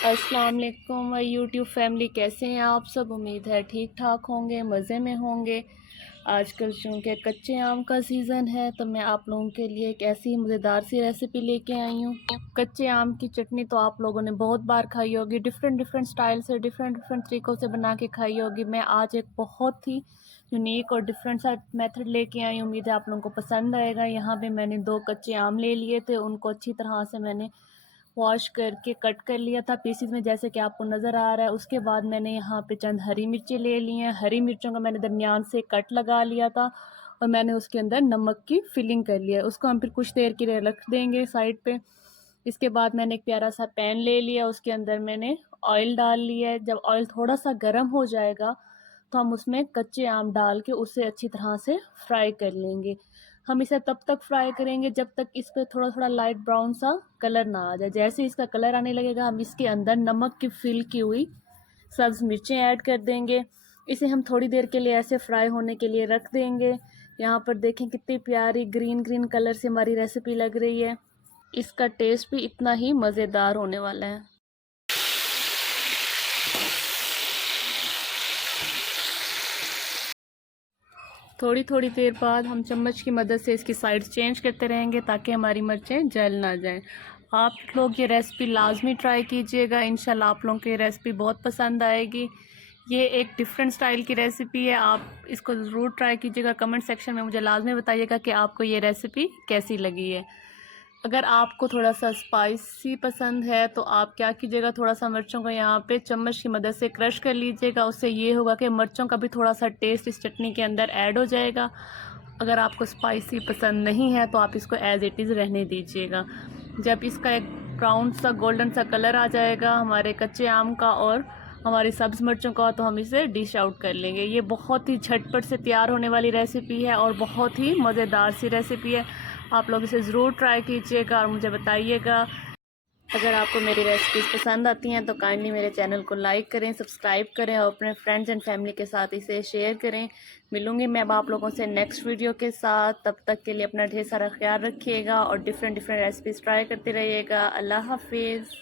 अस्सलाम वालेकुम YouTube family, कैसे हैं आप सब। उम्मीद है ठीक ठाक होंगे, मज़े में होंगे। आजकल चूँकि कच्चे आम का सीज़न है तो मैं आप लोगों के लिए एक ऐसी मज़ेदार सी रेसिपी लेके आई हूँ। कच्चे आम की चटनी तो आप लोगों ने बहुत बार खाई होगी, डिफरेंट डिफरेंट स्टाइल से, डिफरेंट डिफरेंट तरीक़ों से बना के खाई होगी। मैं आज एक बहुत ही यूनिक और डिफरेंट सा मेथड लेके आई हूँ। उम्मीद है आप लोगों को पसंद आएगा। यहाँ पे मैंने 2 कच्चे आम ले लिए थे, उनको अच्छी तरह से मैंने वॉश करके कट कर लिया था पीसीज में, जैसे कि आपको नज़र आ रहा है। उसके बाद मैंने यहाँ पे चंद हरी मिर्ची ले ली हैं। हरी मिर्चों का मैंने दरमियान से कट लगा लिया था और मैंने उसके अंदर नमक की फिलिंग कर लिया। उसको हम फिर कुछ देर के लिए रख देंगे साइड पे। इसके बाद मैंने एक प्यारा सा पैन ले लिया, उसके अंदर मैंने ऑयल डाल लिया है। जब ऑयल थोड़ा सा गर्म हो जाएगा तो हम उसमें कच्चे आम डाल के उसे अच्छी तरह से फ्राई कर लेंगे। हम इसे तब तक फ्राई करेंगे जब तक इस पर थोड़ा थोड़ा लाइट ब्राउन सा कलर ना आ जाए। जैसे इसका कलर आने लगेगा हम इसके अंदर नमक की फिल की हुई सब्ज़ मिर्चें ऐड कर देंगे। इसे हम थोड़ी देर के लिए ऐसे फ्राई होने के लिए रख देंगे। यहाँ पर देखें कितनी प्यारी ग्रीन ग्रीन कलर से हमारी रेसिपी लग रही है। इसका टेस्ट भी इतना ही मज़ेदार होने वाला है। थोड़ी थोड़ी देर बाद हम चम्मच की मदद से इसकी साइड्स चेंज करते रहेंगे ताकि हमारी मिर्चें जल ना जाएं। आप लोग ये रेसिपी लाजमी ट्राई कीजिएगा, इंशाल्लाह आप लोगों को ये रेसिपी बहुत पसंद आएगी। ये एक डिफरेंट स्टाइल की रेसिपी है, आप इसको ज़रूर ट्राई कीजिएगा। कमेंट सेक्शन में मुझे लाजमी बताइएगा कि आपको ये रेसिपी कैसी लगी है। अगर आपको थोड़ा सा स्पाइसी पसंद है तो आप क्या कीजिएगा, थोड़ा सा मिर्चों को यहाँ पे चम्मच की मदद से क्रश कर लीजिएगा। उससे ये होगा कि मिर्चों का भी थोड़ा सा टेस्ट इस चटनी के अंदर ऐड हो जाएगा। अगर आपको स्पाइसी पसंद नहीं है तो आप इसको एज़ इट इज़ रहने दीजिएगा। जब इसका एक ब्राउन सा गोल्डन सा कलर आ जाएगा हमारे कच्चे आम का और हमारी सब्ज़ मिर्चों का, तो हम इसे डिश आउट कर लेंगे। ये बहुत ही झटपट से तैयार होने वाली रेसिपी है और बहुत ही मज़ेदार सी रेसिपी है। आप लोग इसे ज़रूर ट्राई कीजिएगा और मुझे बताइएगा। अगर आपको मेरी रेसिपीज़ पसंद आती हैं तो काइंडली मेरे चैनल को लाइक करें, सब्सक्राइब करें और अपने फ्रेंड्स एंड फैमिली के साथ इसे शेयर करें। मिलूँगी मैं अब आप लोगों से नेक्स्ट वीडियो के साथ। तब तक के लिए अपना ढेर सारा ख्याल रखिएगा और डिफरेंट डिफरेंट रेसिपीज़ ट्राई करते रहिएगा। अल्लाह हाफिज़।